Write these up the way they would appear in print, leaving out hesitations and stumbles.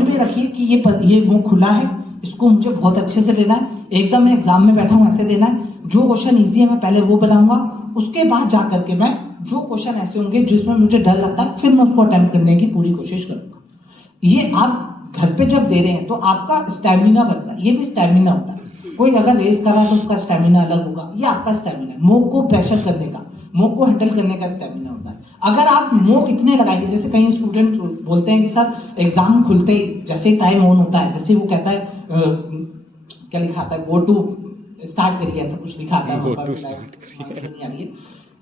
भी रखिए कि ये मुंह खुला है, इसको मुझे बहुत अच्छे से लेना है, एकदम मैं एग्जाम में बैठा हूँ ऐसे देना है, जो क्वेश्चन इजी है मैं पहले वो बनाऊंगा, उसके बाद जा करके मैं जो क्वेश्चन ऐसे होंगे जिसमें मुझे डर लगता है फिर मैं उसको अटेम्प्ट करने की पूरी कोशिश करूंगा। ये आप घर पे जब दे रहे हैं तो आपका स्टैमिना बनता है, ये भी स्टैमिना होता है। कोई अगर रेस कर रहा है तो उसका स्टैमिना अलग होगा, ये आपका स्टैमिना है, मुंह को प्रेशर करने का, मुंह को हैंडल करने का स्टैमिना होता है। अगर आप मुंह इतने लगाएंगे, जैसे कई स्टूडेंट बोलते हैं कि सर एग्जाम खुलते ही जैसे ही टाइम ऑन होता है, जैसे वो कहता है क्या लिखा आता है, गो टू स्टार्ट करिए, ऐसा कुछ लिखा आता है, नहीं आ रही है,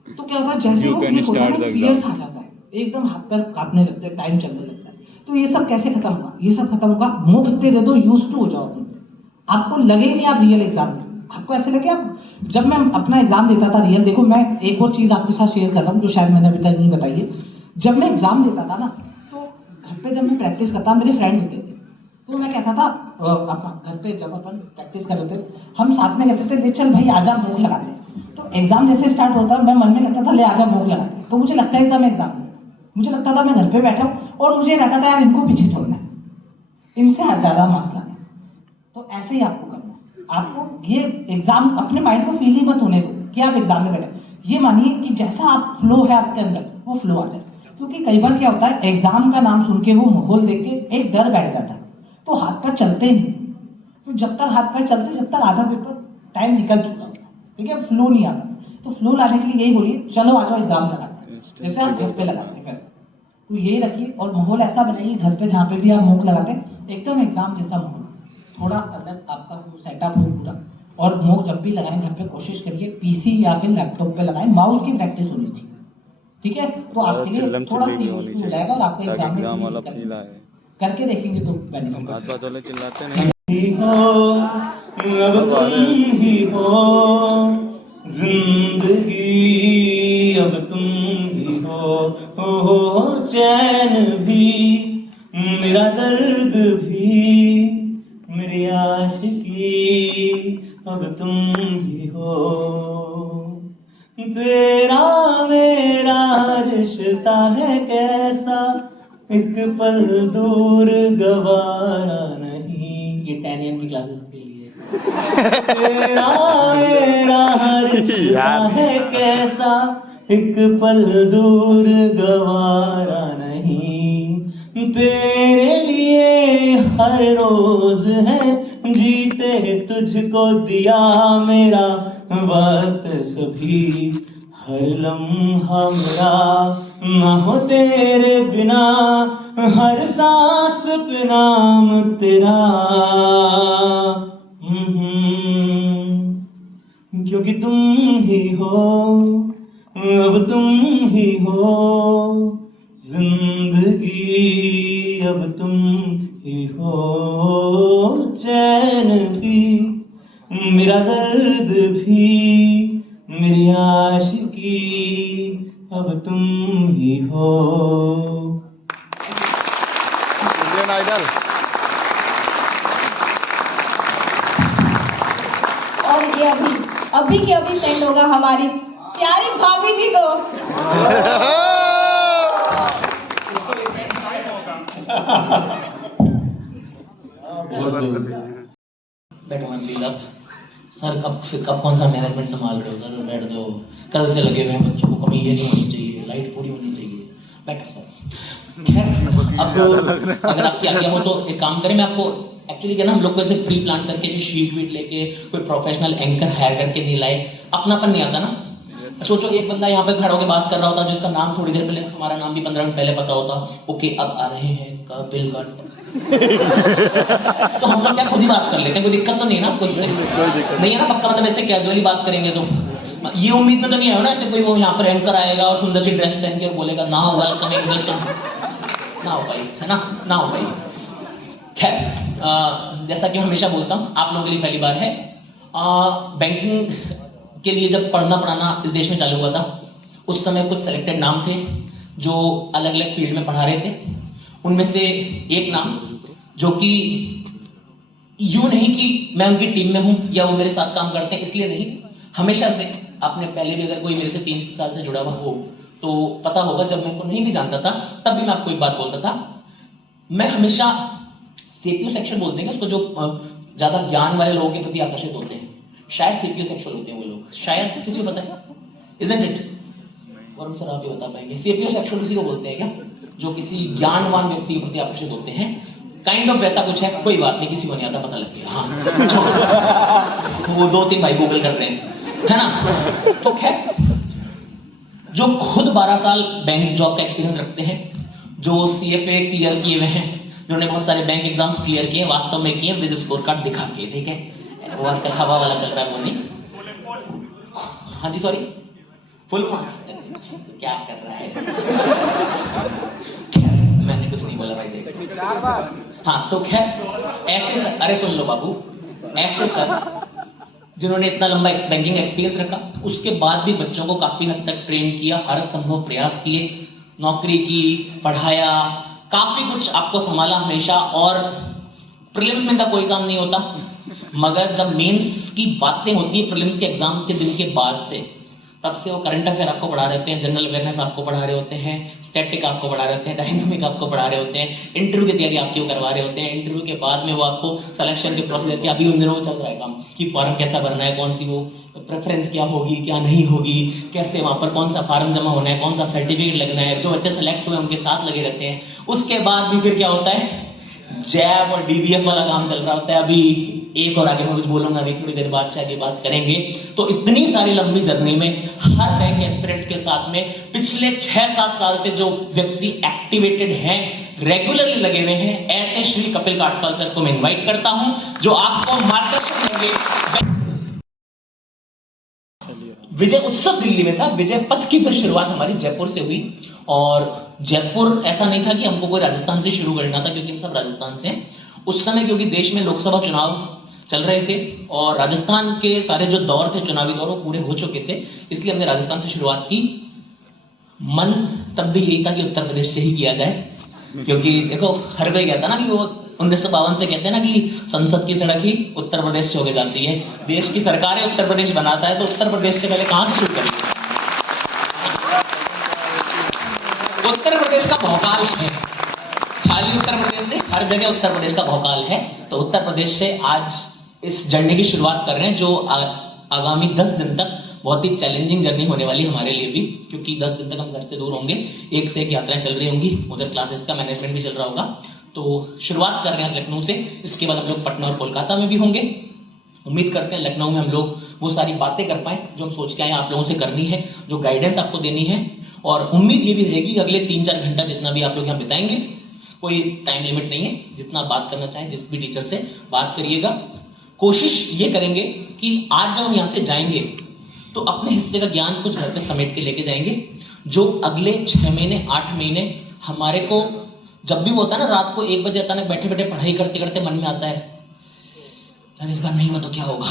तो क्या होता है जैसे वो क्लिक होता है ना, फियर्स आ जाता है, एकदम हाथ पैर कांपने लगते हैं, टाइम चलने लगता है। तो ये सब कैसे खत्म होगा? ये सब खत्म होगा, मुंह कितने दे दो, यूज टू हो जाओ, आपको लगे नहीं आप रियल एग्जाम दे, आपको ऐसे लगे आप। जब मैं अपना एग्जाम देता था रियल, देखो मैं एक और चीज आपके साथ शेयर कर रहा हूँ जो शायद मैंने अभी तक नहीं बताई है। जब मैं एग्जाम देता था ना, तो घर पे जब मैं प्रैक्टिस करता, मेरे फ्रेंड होते थे, तो मैं कहता था अपना घर पे जब अपन प्रैक्टिस कर रहे थे, हम साथ में कहते थे चल भाई आजा भूख लगाते हैं। तो एग्जाम जैसे स्टार्ट होता मैं मन में कहता था ले आजा भूख लगाते, तो मुझे लगता ही था मैं एग्जाम, मुझे लगता था मैं घर पे बैठा हूँ और मुझे रहता था यार इनको पीछे छोड़ना है, इनसे ज्यादा मार्क्स लाने। तो ऐसे ही आपको करना है, आपको ये एग्जाम अपने माइंड को फील ही मत होने दो कि आप एग्जाम में बैठे, ये मानिए कि जैसा आप फ्लो है आपके अंदर वो फ्लो आ जाए। क्योंकि कई बार क्या होता है, एग्जाम का नाम सुन के वो माहौल देख के एक डर बैठ जाता है, तो हाथ पैर चलते नहीं, तो जब तक हाथ पैर चलते जब तक आधा पेपर टाइम निकल चुका होता है, ठीक है, फ्लो नहीं आता। तो फ्लो लाने के लिए यही बोलिए चलो आ जाओ एग्जाम लगाते हैं, जैसे आप घर पे लगाते हैं वैसे, तो यही रखिए और माहौल ऐसा बनाइए घर पे जहाँ पे भी आप मुंह लगाते हैं एकदम एग्जाम जैसा माहौल, थोड़ा अलग आपका सेटअप हो पूरा। और मुंह जब भी लगाएं घर पे कोशिश करिए पीसी या फिर लैपटॉप पे लगाएं, माउस की प्रैक्टिस होनी चाहिए, ठीक है, तो आपके लिए थोड़ा सा यूजफुल हो जाएगा और आपका एग्जाम में कोई दिक्कत नहीं। करके देखेंगे तो बेनिफिट। आसपास वाले चिल्लाते नहीं हो अब तुम ही हो जिंदगी, अब तुम ही हो चैन भी, मेरा दर्द भी, मेरी आशिकी, अब तुम ही हो। तेरा मेरा रिश्ता है कैसा, एक पल दूर गवारा नहीं। ये 10 AM की क्लासेस के लिए। तेरा मेरा रिश्ता है कैसा, एक पल दूर गवारा नहीं। तेरे लिए हर रोज है जीते तुझको दिया मेरा वक्त सभी, हर लम्हा मेरा ना हो तेरे बिना, हर सांस पे नाम तेरा। क्योंकि तुम ही हो अब तुम ही हो जिंदगी, अब तुम ही हो चैन भी, मेरा दर्द भी, मेरी आशिकी, अब तुम ही हो। Indian Idol. और ये अभी के अभी सेंड होगा हमारी प्यारी भाभी जी को। बैठो मैम प्लीज आप। सर कब कौन सा मैनेजमेंट संभाल रहे हो सर, बैठ जाओ, कल से लगे हुए हैं बच्चों को, कमी ये नहीं होनी चाहिए, लाइट पूरी होनी चाहिए, बैठो सर। खैर अब अगर आपकी आज्ञा हो तो एक काम करें, मैं आपको एक्चुअली क्या ना, हम लोग को ऐसे प्री प्लान करके जो शीट वीट लेके कोई प्रोफेशनल एंकर हायर करके नहीं लाए, अपनापन नहीं आता ना। सोचो एक बंदा यहाँ पे खड़ा होकर बात कर रहा होता जिसका नाम थोड़ी देर पहले, हमारा नाम भी 15 मिनट पहले पता होता, ओके अब आ रहे हैं कपिल गर्ग, तो हम लोग क्या खुद ही बात कर लेते हैं, कोई दिक्कत तो नहीं है ना आपको इससे, नहीं है ना पक्का, मतलब ऐसे कैजुअली बात करेंगे तो ये उम्मीद में तो नहीं आया ना ऐसे कोई वो यहाँ पर एंकर आएगा और सुंदर सी ड्रेस पहन के बोलेगा ना वेलकम ना हो पाई, है ना, ना हो पाई। खैर जैसा कि हमेशा बोलता हूँ आप लोगों के लिए पहली बार है, बैंकिंग के लिए जब पढ़ना पढ़ाना इस देश में चालू हुआ था, उस समय कुछ सेलेक्टेड नाम थे जो अलग अलग फील्ड में पढ़ा रहे थे। उनमें से एक नाम जो कि यूं नहीं कि मैं उनकी टीम में हूं या वो मेरे साथ काम करते हैं इसलिए नहीं, हमेशा से आपने पहले भी अगर कोई मेरे से 3 साल से जुड़ा हुआ हो तो पता होगा, जब मैं उनको नहीं भी जानता था तब भी मैं आपको एक बात बोलता था, मैं हमेशा सेपियो सेक्शुअल बोलते हैं उसको, जो ज्यादा ज्ञान वाले लोगों के प्रति आकर्षित होते हैं, शायद सेपियो सेक्शुअल होते हैं वो लोग, शायद किसी को पता है? Isn't it? वरुण सर आप ही बता पाएंगे। सेपियो सेक्शुअल किसी को बोलते हैं क्या? जो किसी ज्ञानवान व्यक्ति के प्रति आकर्षित होते हैं, काइंड ऑफ वैसा कुछ है, कोई बात नहीं, किसी को नहीं आता, पता लग गया। हाँ वो 2-3 भाई गूगल कर रहे हैं, है ना? तो खैर, जो खुद 12 साल बैंक जॉब का एक्सपीरियंस रखते हैं, जो CFA क्लियर किए हुए हैं, जिन्होंने बहुत सारे बैंक एग्जाम्स क्लियर किए, वास्तव में किए विद स्कोर कार्ड दिखा के, ठीक है? वो आजकल हवा वाला चल रहा है, वो नहीं। हाँ जी सॉरी, फुल मार्क्स क्या कर रहा है? मैंने कुछ नहीं बोला भाई, देख। हाँ तो खैर ऐसे सर, अरे सुन लो बाबू, ऐसे सर जिन्होंने इतना लंबा बैंकिंग एक्सपीरियंस रखा, उसके बाद भी बच्चों को काफी हद तक ट्रेन किया, हर संभव प्रयास किए, नौकरी की, पढ़ाया, काफी कुछ आपको संभाला हमेशा। और प्रीलिम्स में इनका कोई काम नहीं होता, मगर जब मेंस की बातें होती है प्रीलिम्स के एग्जाम के दिन के बाद से, तब से वो करंट अफेयर आपको पढ़ा रहे होते हैं, जनरल अवेयरनेस आपको पढ़ा रहे होते हैं, स्टैटिक आपको पढ़ा रहे होते हैं, डायनामिक आपको पढ़ा रहे होते हैं, इंटरव्यू की तैयारी आपकी वो करवा रहे होते हैं। इंटरव्यू के बाद में वो आपको सिलेक्शन के प्रोसीजर के, अभी उन दिनों चल रहा है काम कि फॉर्म कैसा भरना है, कौन सी वो प्रेफरेंस क्या होगी क्या नहीं होगी, कैसे वहाँ पर कौन सा फॉर्म जमा होना है, कौन सा सर्टिफिकेट लगना है, जो बच्चे सेलेक्ट हुए उनके साथ लगे रहते हैं। उसके बाद भी फिर क्या होता है, जैब और DBF वाला काम चल रहा होता है। अभी एक और आगे मैं कुछ बोलूंगा नहीं, थोड़ी देर बाद शायद ये बात करेंगे। तो इतनी सारी लंबी जर्नी में हर बैंक एस्पिरेंट्स के साथ में पिछले 6-7 साल से जो व्यक्ति एक्टिवेटेड हैं, रेगुलरली लगे हुए हैं, ऐसे श्री कपिल काटपाल सर को मैं इनवाइट करता हूं, जो आपको मार्गदर्शन देंगे। विजय उत्सव दिल्ली में था, विजय पथ की फिर शुरुआत हमारी जयपुर से हुई। और जयपुर ऐसा नहीं था कि हमको कोई राजस्थान से शुरू करना था, क्योंकि हम सब राजस्थान से हैं उस समय, क्योंकि देश में लोकसभा चुनाव चल रहे थे और राजस्थान के सारे जो दौर थे, चुनावी दौर, वो पूरे हो चुके थे, इसलिए हमने राजस्थान से शुरुआत की। मन तब भी यही था कि उत्तर प्रदेश से ही किया जाए, क्योंकि देखो हर कोई कहता ना कि वो 1952 से कहते हैं ना कि संसद की सड़क ही उत्तर प्रदेश से होके जाती है, देश की सरकारें उत्तर प्रदेश बनाता है, तो उत्तर प्रदेश से पहले कहां से शुरू करेंगे? उत्तर प्रदेश का भौकाल है, खाली उत्तर प्रदेश नहीं, हर जगह उत्तर प्रदेश का भौकाल है। तो उत्तर प्रदेश से आज इस जर्नी की शुरुआत कर रहे हैं, जो आगामी 10 दिन तक बहुत ही चैलेंजिंग जर्नी होने वाली हमारे लिए भी, क्योंकि 10 दिन तक हम घर से दूर होंगे, एक से एक यात्राएं चल रही होंगी, उधर क्लासेस का मैनेजमेंट भी चल रहा होगा। तो शुरुआत कर रहे हैं लखनऊ से, इसके बाद हम लोग पटना और कोलकाता में भी होंगे। उम्मीद करते हैं लखनऊ में हम लोग वो सारी बातें कर पाए जो हम सोच के आए आप लोगों से करनी है, जो गाइडेंस आपको देनी है। और उम्मीद ये भी रहेगी कि अगले 3-4 घंटा जितना भी आप लोग यहाँ बिताएंगे, कोई टाइम लिमिट नहीं है, जितना बात करना चाहें जिस भी टीचर से बात करिएगा। कोशिश ये करेंगे कि आज जब हम यहाँ से जाएंगे तो अपने हिस्से का ज्ञान कुछ घर पे समेट के लेके जाएंगे, जो अगले 6 महीने 8 महीने हमारे को, जब भी वो होता है ना रात को 1 बजे अचानक बैठे बैठे पढ़ाई करते करते मन में आता है, यार इस बार नहीं हुआ तो क्या होगा,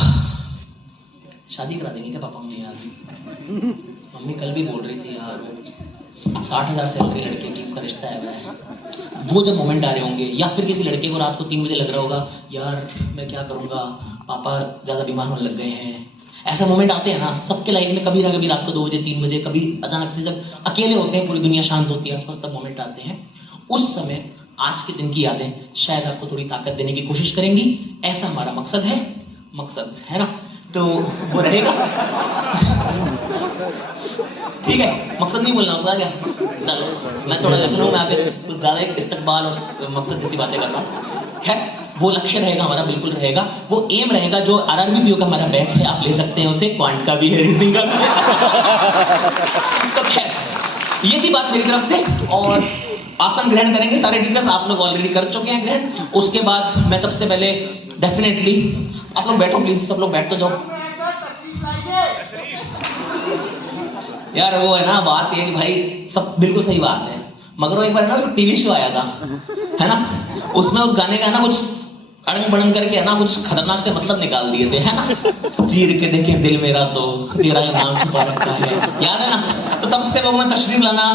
शादी करा देंगे क्या पापा मम्मी? यार मम्मी कल भी बोल रही थी यार 60,000 सैलरी लड़के की, इसका रिश्ता है। वो जब मोमेंट आ रहे होंगे, या फिर किसी लड़के को रात को 3 बजे लग रहा होगा, यार मैं क्या करूंगा, पापा ज्यादा बीमार होने लग गए हैं। ऐसे मोमेंट आते हैं ना सबके लाइफ में, कभी ना कभी रात को 2 बजे 3 बजे, कभी अचानक से जब अकेले होते हैं, पूरी दुनिया शांत होती है आसपास, तब मोमेंट आते हैं। उस समय आज के दिन की यादें शायद आपको थोड़ी ताकत देने की कोशिश करेंगी, ऐसा हमारा मकसद है ना? तो वो रहेगा। ठीक है, मकसद नहीं बोलना होता क्या? चलो मैं थोड़ा लखनऊ में आकर कुछ ज्यादा इस्तकबाल और मकसद जैसी बातें कर रहा हूँ। खैर वो लक्ष्य रहेगा हमारा, बिल्कुल रहेगा, वो एम रहेगा। जो RRBPO का हमारा बैच है, आप ले सकते हैं उसे, क्वांट का भी है, रीजनिंग का भी है। तो खैर ये थी बात मेरी तरफ से, और आसन ग्रहण करेंगे सारे टीचर्स, आप लोग ऑलरेडी कर चुके हैं ग्रहण। उसके बाद मैं सबसे पहले डेफिनेटली, आप लोग बैठो प्लीज, सब लोग बैठ तो जाओ यार। वो है ना बात ये कि भाई सब बिल्कुल सही बात है, मगर वो एक बार ना टीवी शो आया था, है ना, उसमें उस गाने का ना कुछ अड़ंग बड़ंग करके है ना कुछ खतरनाक से मतलब निकाल दिए थे, है ना, चीर के देखे दिल मेरा तो तेरा ही नाम छुपा रखा है, याद है ना? तो तब से वो मैं तशरीफ लाना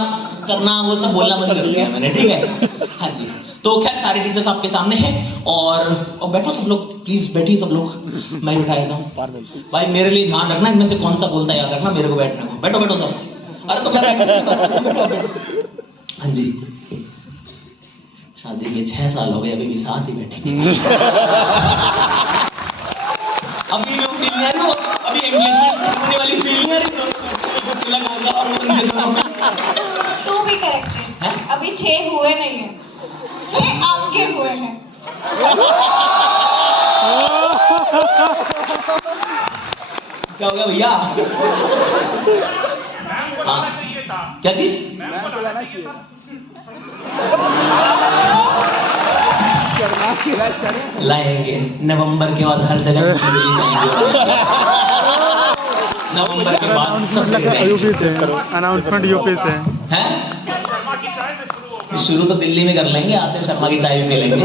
करना वो सब बोलना बंद कर दिया मैंने, ठीक है? हाँ जी। तो खैर सारे टीचर्स आपके सामने हैं, और बैठो सब लोग प्लीज, बैठिए सब लोग, मैं उठा देता हूँ भाई, मेरे लिए ध्यान रखना, इनमें से कौन सा बोलता है याद रखना, मेरे को बैठने को। बैठो बैठो सब, अरे तो मैं बैठ, हाँ जी। शादी के 6 साल हो गए, अभी भी साथ ही बैठेंगे। अभी लोग फीलिंग लो, अभी एंगेजमेंट होने वाली फीलिंग है और उनके दोनों में तू भी करेक्ट है, अभी 6 हुए नहीं है, 6 आपके हुए हैं। क्या हो गया भैया? हाँ, क्या चीज? लाएंगे नवंबर के बाद हर जगह नवंबर के बाद सब जगह यूपी से अनाउंसमेंट यूपी से हैं? शुरू तो दिल्ली में कर लेंगे, आतिफ शर्मा की चाय पी लेंगे।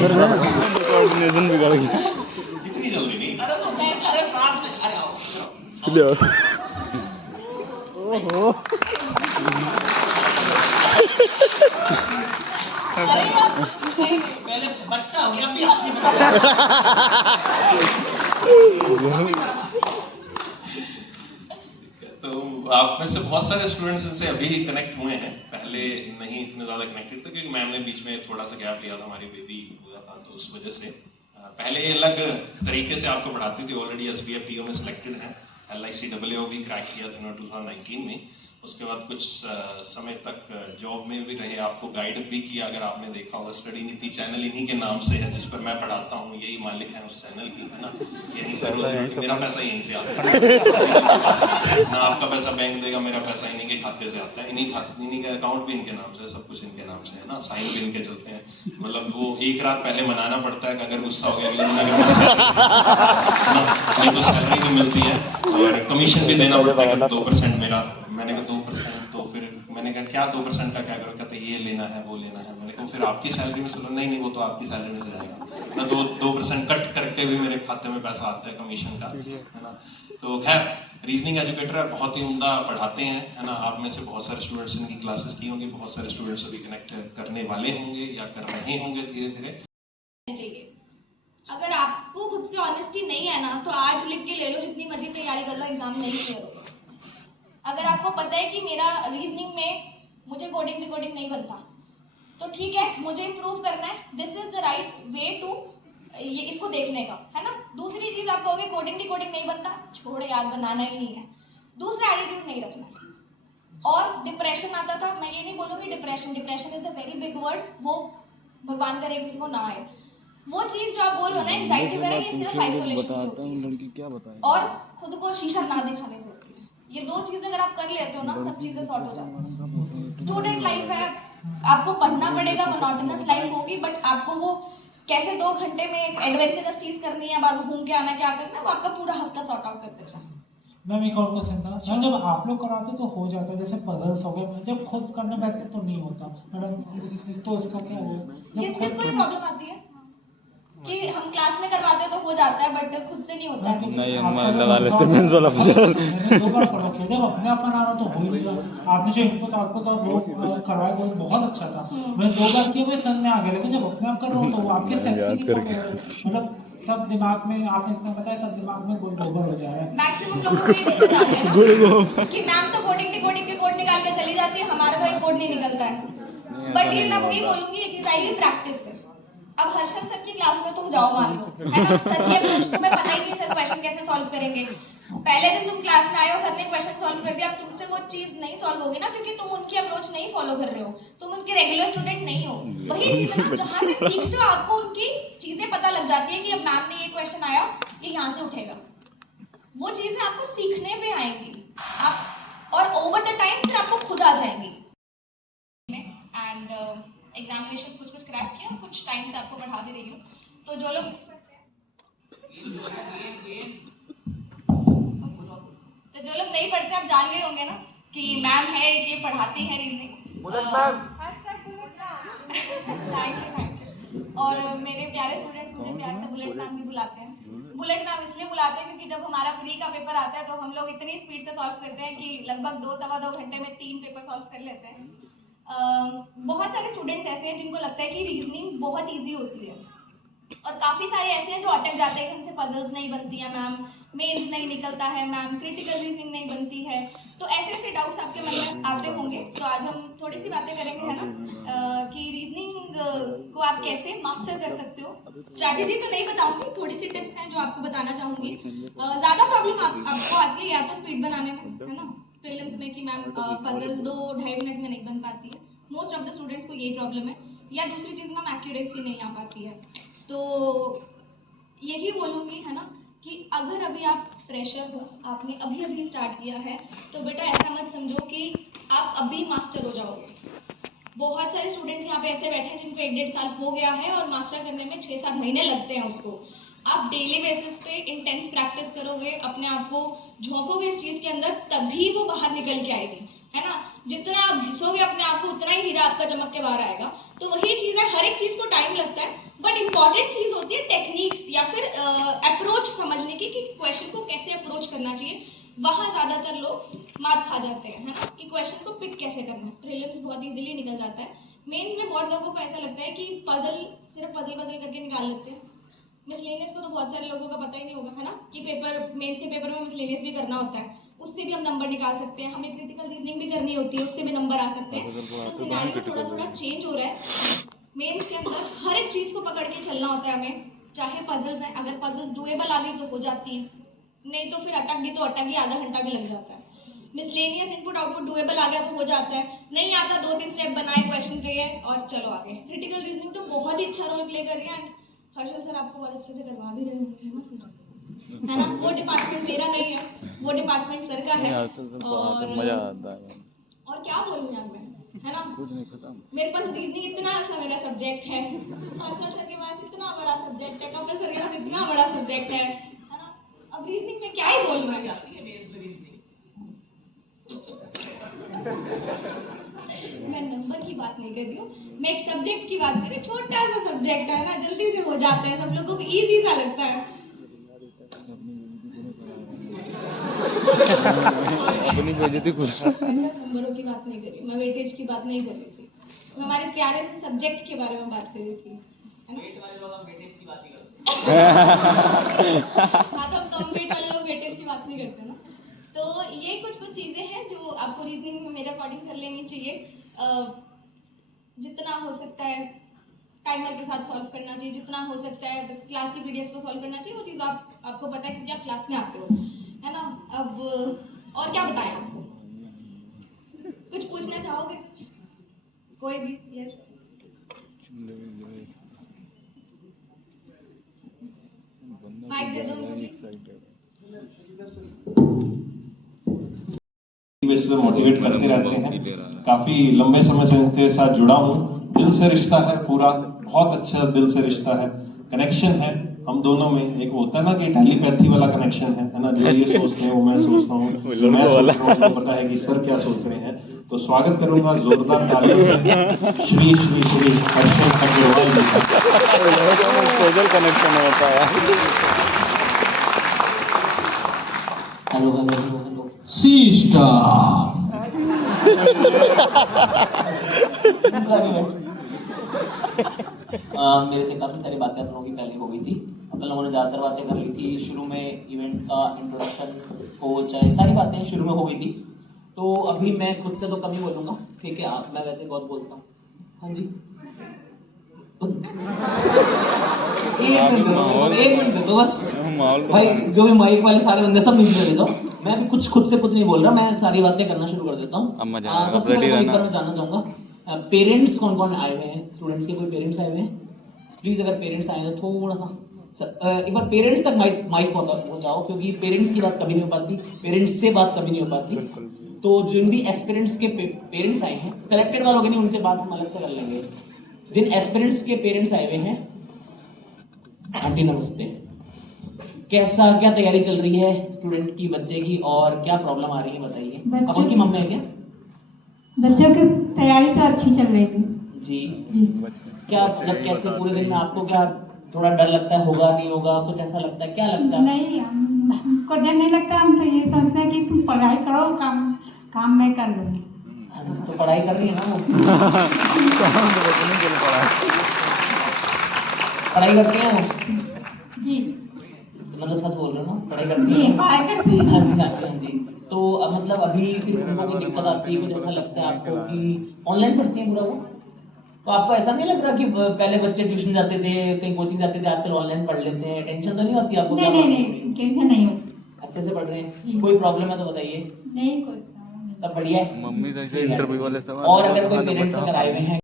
इतनी जल्दी नहीं। अरे साथ में, अरे आओ। अरे यार, नहीं पहले बच्चा हो गया, अभी तो आप में से बहुत सारे स्टूडेंट्स इनसे अभी ही कनेक्ट हुए हैं, पहले नहीं इतने ज्यादा कनेक्टेड थे क्योंकि मैम ने बीच में थोड़ा सा गैप लिया था, हमारी बेबी हुआ था, तो उस वजह से पहले ये अलग तरीके से आपको पढ़ाती थी। ऑलरेडी SBF PO में सिलेक्टेड है, LICAO भी क्रैक किया था 2019 में। उसके बाद कुछ समय तक जॉब में भी रहे, आपको गाइड भी किया। अगर आपने देखा होगा स्टडी नीति चैनल इन्हीं के नाम से है, जिस पर मैं पढ़ाता हूँ, यही मालिक है उस चैनल की, है ना। यहीं से मेरा पैसा यहीं से आता है ना, आपका पैसा बैंक देगा, मेरा पैसा इन्हीं के खाते से आता है, इन्हीं के अकाउंट भी इनके नाम से, सब कुछ इनके नाम से है ना, साइन भी इनके चलते हैं। मतलब वो एक रात पहले मनाना पड़ता है कि अगर गुस्सा हो गया अगले दिन अगर नहीं तो सैलरी भी मिलती है और कमीशन भी देना पड़ता है 2%। मेरा मैंने कहा 2%, तो फिर मैंने कहा क्या 2% का क्या करो, कहते ये लेना है वो लेना है। मैंने कहा फिर आपकी सैलरी में से लो, नहीं वो तो आपकी सैलरी में से जाएगा ना, 2% कट करके भी मेरे खाते में पैसा आता है कमीशन का, है ना। तो खैर रीजनिंग एजुकेटर है, बहुत ही उम्दा पढ़ाते हैं, है ना। आप में से बहुत सारे स्टूडेंट्स इनकी क्लासेस की होंगी, बहुत सारे स्टूडेंट्स अभी कनेक्ट करने वाले होंगे या कर रहे होंगे धीरे धीरे। चाहिए। अगर आपको खुद से ऑनेस्टी नहीं है ना, तो आज लिख के ले लो, जितनी मर्जी तैयारी कर लो, एग्जाम नहीं क्लियर होगा। अगर आपको पता है कि मेरा रीजनिंग में मुझे कोडिंग डिकोडिंग नहीं बनता, तो ठीक है, मुझे इम्प्रूव करना है, this is the right way to ये इसको देखने का, है ना। दूसरी चीज आप कहोगे कोडिंग डिकोडिंग नहीं बनता, छोड़ यार, बनाना ही नहीं है। दूसरा एटीट्यूड नहीं रखना है। और डिप्रेशन आता था, मैं ये नहीं बोलूँगी depression is a very big word, वो भगवान करे किसी को ना आए। वो चीज जो आप बोल रहे हो ना एंजाइटी वगैरह, ये सिर्फ आइसोलेशन से होती है लड़की क्या बताए और खुद को शीशा ना दिखाने से होती है। ये 2 चीजें अगर आप कर लेते हो ना, सब चीजें सॉर्ट हो जाती हैं। स्टूडेंट लाइफ है, आपको पढ़ना पड़ेगा, मोनोटोनस लाइफ होगी, बट आपको वो कैसे 2 घंटे में एक एडवेंचरस चीज करनी है, बार घूम के आना, क्या करना है, वो आपका पूरा हफ्ता सॉर्ट आउट कर देगा। मैम एक और क्वेश्चन था मैम, जब आप लोग कराते तो हो जाता है, जैसे पजल्स हो गए, जब खुद करने बैठते तो नहीं होता मैडम, तो इसका क्या हुआ? ये सिर्फ कोई प्रॉब्लम आती है कि हम क्लास में करवाते तो हो जाता है, बट खुद से नहीं होता है। नहीं हम लगा लेते मेंस वाला मैंने 2 बार फॉलो किया, जब अपने आप बना रहा तो हो ही नहीं रहा। आपने जो इनपुट आउटपुट और वो करवाया वो बहुत अच्छा था, मैंने 2 बार किया, वो समझ में आ गया, लेकिन जब अपने आप कर रहा हूँ तो वो आपके मतलब सब दिमाग में, आपने इतना बताया, सब दिमाग में गोल-गोल हो जा रहा है। मैक्सिमम लोगों को ये दिक्कत आ रही है ना कि मैम तो कोडिंग डिकोडिंग के कोड निकाल के चली जाती है, हमारा तो एक कोड नहीं निकलता है। बट ये मैं वही बोलूंगी, ये चीज आएगी प्रैक्टिस से। अब हर्षद सर की क्लास में तुम जाओ, मान लो, है ना, सर की अप्रोच तुम्हें पता ही नहीं, सर क्वेश्चन कैसे सॉल्व करेंगे। पहले दिन तुम क्लास में आए हो, सर ने क्वेश्चन सॉल्व कर दिया, अब तुमसे वो चीज नहीं सॉल्व होगी ना, क्योंकि तुम उनकी अप्रोच नहीं फॉलो कर रहे हो, तुम उनके रेगुलर स्टूडेंट नहीं हो। वही चीज है, जहाँ से सीखते हो आपको उनकी चीजें पता लग जाती है कि अब मैम ने ये क्वेश्चन आया, ये यहाँ से उठेगा। वो चीजें आपको सीखने पे आएंगी, आप और ओवर द टाइम फिर आपको खुद आ जाएंगी। एंड एग्जामिनेशन कुछ क्रैक किया, कुछ टाइम से आपको पढ़ा भी रही हूँ, तो जो लोग नहीं पढ़ते, आप जान गए होंगे ना कि मैम है ये पढ़ाती है रीजनिंग। और मेरे प्यारे स्टूडेंट्स मुझे प्यार से बुलेट मैम भी बुलाते हैं। बुलेट मैम इसलिए बुलाते हैं क्योंकि जब हमारा प्री का पेपर आता है तो हम लोग इतनी स्पीड से सॉल्व करते हैं कि लगभग 2-2.25 घंटे में 3 पेपर सॉल्व कर लेते हैं। बहुत सारे स्टूडेंट्स ऐसे हैं जिनको लगता है कि रीजनिंग बहुत ईजी होती है, और काफ़ी सारे ऐसे हैं जो अटक जाते हैं कि हमसे पजल्स नहीं बनती हैं मैम, मेंस नहीं निकलता है मैम, क्रिटिकल रीजनिंग नहीं बनती है। तो ऐसे ऐसे डाउट्स आपके मन में आते होंगे। तो आज हम थोड़ी सी बातें करेंगे, है ना, कि रीजनिंग को आप कैसे मास्टर कर सकते हो। स्ट्रैटेजी तो नहीं बताऊंगी, थोड़ी सी टिप्स हैं जो आपको बताना चाहूँगी। ज़्यादा प्रॉब्लम आपको आती है या तो स्पीड बनाने में, है ना, प्रीलिम्स में कि मैम पजल 2-2.5 मिनट में नहीं बन पाती है। मोस्ट ऑफ द स्टूडेंट्स को यही प्रॉब्लम है। या दूसरी चीज़ मैम एक्यूरेसी नहीं आ पाती है। तो यही बोलूँगी, है ना, कि अगर अभी आप फ्रेशर हो, आपने अभी अभी स्टार्ट किया है, तो बेटा ऐसा मत समझो कि आप अभी मास्टर हो जाओगे। बहुत सारे स्टूडेंट्स यहाँ पे ऐसे बैठे हैं जिनको 1-1.5 साल हो गया है और मास्टर करने में 6-7 महीने लगते हैं उसको। आप डेली बेसिस पे इंटेंस प्रैक्टिस करोगे, अपने आप को झोंकोगे इस चीज़ के अंदर, तभी वो बाहर निकल के आएगी, है ना। जितना आप घिसोगे अपने आप को, उतना ही हीरा आपका चमक के बाहर आएगा। तो वही चीज़ है, हर एक चीज़ को टाइम लगता है, बट इंपॉर्टेंट चीज़ होती है टेक्निक्स या फिर अप्रोच समझने की, कि क्वेश्चन को कैसे अप्रोच करना चाहिए। वहाँ ज़्यादातर लोग मात खा जाते हैं, है ना, कि क्वेश्चन को पिक कैसे करना है। प्रीलिम्स बहुत इजीली निकल जाता है। मेंस में बहुत लोगों को ऐसा लगता है कि पजल सिर्फ पजल करके निकाल लेते हैं। मिसलेनियस को तो बहुत सारे लोगों का पता ही नहीं होगा, है ना, कि मेंस के पेपर में मिसलेनियस भी करना होता है, उससे भी हम नंबर निकाल सकते हैं। हमें क्रिटिकल रीजनिंग भी करनी होती है, उससे भी नंबर आ सकते हैं। तो सिनेरियो थोड़ा थोड़ा चेंज हो रहा है। मेंस के अंदर हर एक चीज़ को पकड़ के चलना होता है हमें, चाहे पजल्स हैं। अगर पजल्स डुएबल आ गई तो हो जाती है, नहीं तो फिर अटक गई तो अटक गई, आधा घंटा भी लग जाता है। मिसलेनियस इनपुट आउटपुट डुएबल आ गया तो हो जाता है, नहीं आता 2-3 स्टेप बनाए क्वेश्चन के और चलो आगे। क्रिटिकल रीजनिंग तो बहुत ही अच्छा रोल प्ले कर रही है एंड हर्षल सर आपको बहुत अच्छे से करवा भी रहे होंगे, है ना सर, है ना। वो डिपार्टमेंट मेरा नहीं है, वो डिपार्टमेंट सर का है। और मजा आता है। और क्या बोलूँ यार मैं, है ना, कुछ नहीं खत्म। मेरे पास रीजनिंग इतना सा मेरा सब्जेक्ट है, हर्षल सर के पास इतना बड़ा सब्जेक्ट है, कपिल सर के पास इतना बड़ा सब्जेक्ट है ना। अब रीजनिंग में क्या ही बोलूँ मैं। मैं नंबर की बात नहीं कर रही हूँ, मैं एक सब्जेक्ट की बात कर रही हूँ। छोटा सा सब्जेक्ट है ना, जल्दी से हो जाता है, सब लोगों को इजी सा लगता है। अपनी बेइज्जती खुद। नंबरों की बात नहीं कर रही, मैं वेटेज की बात नहीं कर रही थी, मैं हमारे प्यारे से सब्जेक्ट के बारे में बात कर रही थी, है ना। वेटेज की बात नहीं करते। हाँ, तो हम कम वेट वाले लोग वेटेज की बात नहीं करते ना। तो ये कुछ चीज़ें हैं जो आपको रीजनिंग में मेरे अकॉर्डिंग कर लेनी चाहिए। जितना हो सकता है टाइमर के साथ सॉल्व करना चाहिए, जितना हो सकता है क्लास की पीडीएफ को सॉल्व करना चाहिए। वो चीज़ आपको पता है क्योंकि आप क्लास में आते हो, है ना। अब और क्या बताएं आपको, कुछ पूछना चाहोगे, कोई भी? यस, माइक दे दो उनको प्लीज। बेसिस पे मोटिवेट करते रहते हैं। काफी लंबे समय से इनके साथ जुड़ा हूँ, दिल से रिश्ता है पूरा, बहुत अच्छा दिल से रिश्ता है, कनेक्शन है हम दोनों में। एक होता है ना कि टेलीपैथी वाला कनेक्शन है ना, जो ये सोचते हैं वो मैं सोचता हूँ, जो मैं सोच रहा हूँ मुझे पता है कि सर क्या सोच रहे हैं। तो स्वागत करूंगा जोरदार तालियों से श्री श्री श्री हर्षल अग्रवाल जी का। सोशल कनेक्शन होता है। हेलो हेलो हेलो सी स्टार। मेरे से काफ़ी सारी बातें आप लोगों की पहले हो गई थी, अपन लोगों ने ज़्यादातर बातें कर ली थी। शुरू में इवेंट का इंट्रोडक्शन हो चाहे सारी बातें शुरू में हो गई थी। तो अभी मैं खुद से तो कम ही बोलूँगा, ठीक है। आप, मैं वैसे बहुत बोलता हूँ। हाँ जी, एक मिनट दे दो बस भाई, जो भी माइक वाले सारे बंदे सब नीचे दे दो। मैं भी कुछ खुद से कुछ नहीं बोल रहा, मैं सारी बातें करना शुरू कर देता हूँ। सबसे पहले मैं जानना चाहूँगा पेरेंट्स कौन कौन आए हुए हैं, स्टूडेंट्स के कोई पेरेंट्स आए हुए हैं? प्लीज अगर पेरेंट्स आए तो थोड़ा सा एक बार पेरेंट्स तक माइक हो जाओ, क्योंकि पेरेंट्स की बात कभी नहीं हो पाती, पेरेंट्स से बात कभी नहीं हो पाती। तो जिन भी एस्पिरेंट्स के पेरेंट्स आए हैं, सेलेक्टेड वालों के नहीं, उनसे बात हम अलग से कर लेंगे। जिन एस्पिरेंट्स के पेरेंट्स आए हुए हैं, आंटी नमस्ते, क्या तैयारी चल रही है स्टूडेंट की, बच्चे की, और क्या प्रॉब्लम आ रही है बताइए। अब उनकी मम्मी है क्या? बच्चों की तैयारी तो अच्छी चल रही थी जी। क्या मतलब कैसे पूरे दिन में आपको क्या थोड़ा डर लगता है, होगा नहीं होगा, कुछ ऐसा लगता है, क्या लगता है? नहीं, हमको डर नहीं लगता। हम तो ये सोचते हैं कि तुम पढ़ाई करो, काम मैं कर लूँगी। तो पढ़ाई कर रही है ना वो। पढ़ाई करती हैं वो? जी मतलब सच बोल रहे हो ना, पढ़ाई करती जी हैं? पढ़ाई करती हाँ हूँ। जी हाँ जी। तो मतलब अभी फिर उनको कोई दिक्कत आती है, कुछ ऐसा लगता है आपको कि ऑनलाइन पढ़ती हैं पूरा वो? तो आपको ऐसा नहीं लग रहा कि पहले बच्चे ट्यूशन जाते थे, कहीं कोचिंग जाते थे, आजकल ऑनलाइन पढ़ लेते हैं, टेंशन तो नहीं होती आपको? नहीं नहीं नहीं टेंशन नहीं होती। अच्छे से पढ़ रहे हैं, कोई प्रॉब्लम है तो बताइए। नहीं कोई प्रॉब्लम नहीं। सब बढ़िया है? मम्मी तो ऐसे इंटरव्यू वाले सवाल और अगर कोई पेरेंट्स अगर आए हुए हैं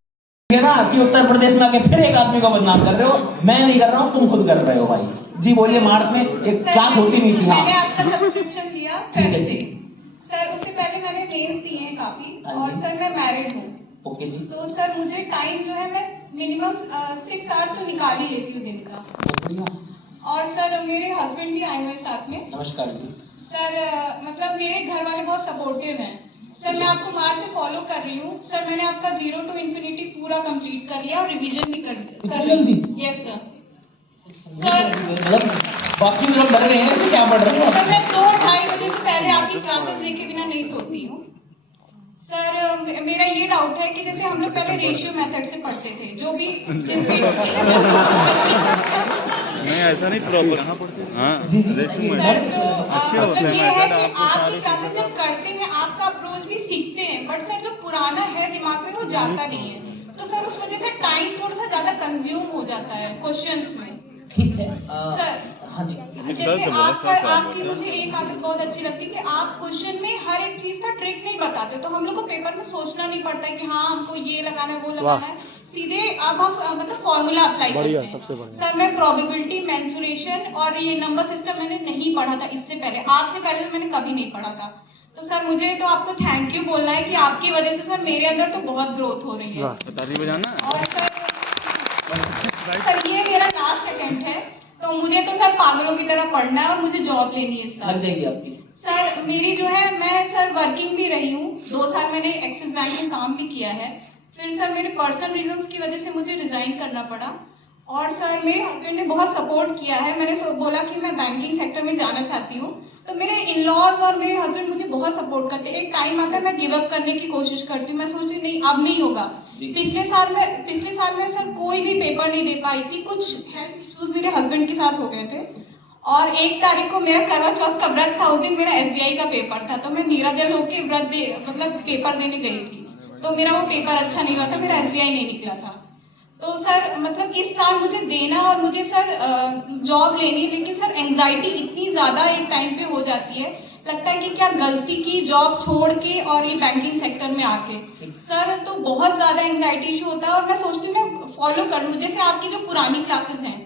ये ना कि उत्तर प्रदेश में आके फिर एक आदमी को बदनाम कर रहे हो, मैं नहीं कर रहा हूँ, तुम खुद कर रहे हो भाई। जी बोलिए। मार्च में एक क्लास होती नहीं थी। मैंने हाँ आपका सब्सक्रिप्शन लिया ठीक है फेब जी। से। सर उससे पहले मैंने मेल्स दिए हैं काफी, हाँ और जी। सर मैं मैरिड हूँ, ओके जी, तो सर मुझे टाइम जो है मैं मिनिमम 6 आवर्स तो निकाल ही लेती हूँ दिन का। बहुत बढ़िया। और सर मेरे हस्बैंड भी आए हुए हैं साथ में। नमस्कार जी। सर मतलब मेरे घर वाले बहुत सपोर्टिव हैं। सर मैं आपको मार्च से फॉलो कर रही हूँ। सर मैंने आपका 0 to Infinity पूरा कंप्लीट कर लिया और रिवीजन भी कर जल्दी? Yes sir. सर मतलब बाकी लोग डर गए हैं, ऐसे क्या पढ़ रहे हो? सर मैं 2-2:30 बजे से पहले आपकी क्लासेस लेके बिना नहीं सोती हूँ। सर मेरा ये डाउट है कि जैसे हम लोग पहले रेशियो मेथड से पढ़ते थे, जो भी नहीं ऐसा नहीं प्रॉपर हाँ जी जी। सर तो मतलब ये है कि आपकी क्लासेस जब करते हैं आपका अप्रोच भी सीखते हैं, बट सर जो पुराना है दिमाग में वो जाता नहीं है, तो सर उस वजह से टाइम थोड़ा सा ज्यादा कंज्यूम हो जाता है क्वेश्चंस में। ठीक है। सर हाँ जी। जैसे आपकी मुझे एक आदत बहुत अच्छी लगती है कि आप क्वेश्चन में हर एक चीज का ट्रिक नहीं बताते, तो हम लोग को पेपर में सोचना नहीं पड़ता है कि हाँ हमको ये लगाना है वो लगाना है, सीधे अब हम मतलब फॉर्मूला अप्लाई करते हैं। सर मैं प्रोबेबिलिटी, मेंसुरेशन और ये नंबर सिस्टम मैंने नहीं पढ़ा था इससे पहले, आपसे पहले तो मैंने कभी नहीं पढ़ा था। तो सर मुझे तो आपको थैंक यू बोलना है कि आपकी वजह से सर मेरे अंदर तो बहुत ग्रोथ हो रही है। ताली बजाना। और सर ये मेरा लास्ट अटेम्प्ट है, तो मुझे तो सर पागलों की तरह पढ़ना है और मुझे जॉब लेनी है इस साल। लग जाएगी आपकी। सर मेरी जो है मैं सर वर्किंग भी रही हूँ, 2 साल मैंने एक्सिस बैंक में काम भी किया है, फिर सर मेरे पर्सनल रीजंस की वजह से मुझे रिजाइन करना पड़ा। और सर मेरे हस्बैंड ने बहुत सपोर्ट किया है, मैंने बोला कि मैं बैंकिंग सेक्टर में जाना चाहती हूँ, तो मेरे इन लॉज और मेरे हस्बैंड मुझे बहुत सपोर्ट करते हैं। एक टाइम आता है मैं गिव अप करने की कोशिश करती हूँ, मैं सोचती नहीं अब नहीं होगा। पिछले साल में सर कोई भी पेपर नहीं दे पाई थी, कुछ हेल्थ इश्यूज मेरे हस्बैंड के साथ हो गए थे, और 1 तारीख को मेरा करवा चौथ का व्रत था, उस दिन मेरा SBI का पेपर था, तो मैं नीराजल होके मतलब पेपर देने गई थी, तो मेरा वो पेपर अच्छा नहीं हुआ था, मेरा SBI नहीं निकला था। तो सर मतलब इस साल मुझे देना और मुझे सर जॉब लेनी, लेकिन सर एंजाइटी इतनी ज़्यादा एक टाइम पे हो जाती है, लगता है कि क्या गलती की जॉब छोड़ के और ये बैंकिंग सेक्टर में आके। सर तो बहुत ज़्यादा एंजाइटी इशू होता है, और मैं सोचती हूँ मैं फॉलो कर लूँ, जैसे आपकी जो पुरानी क्लासेस हैं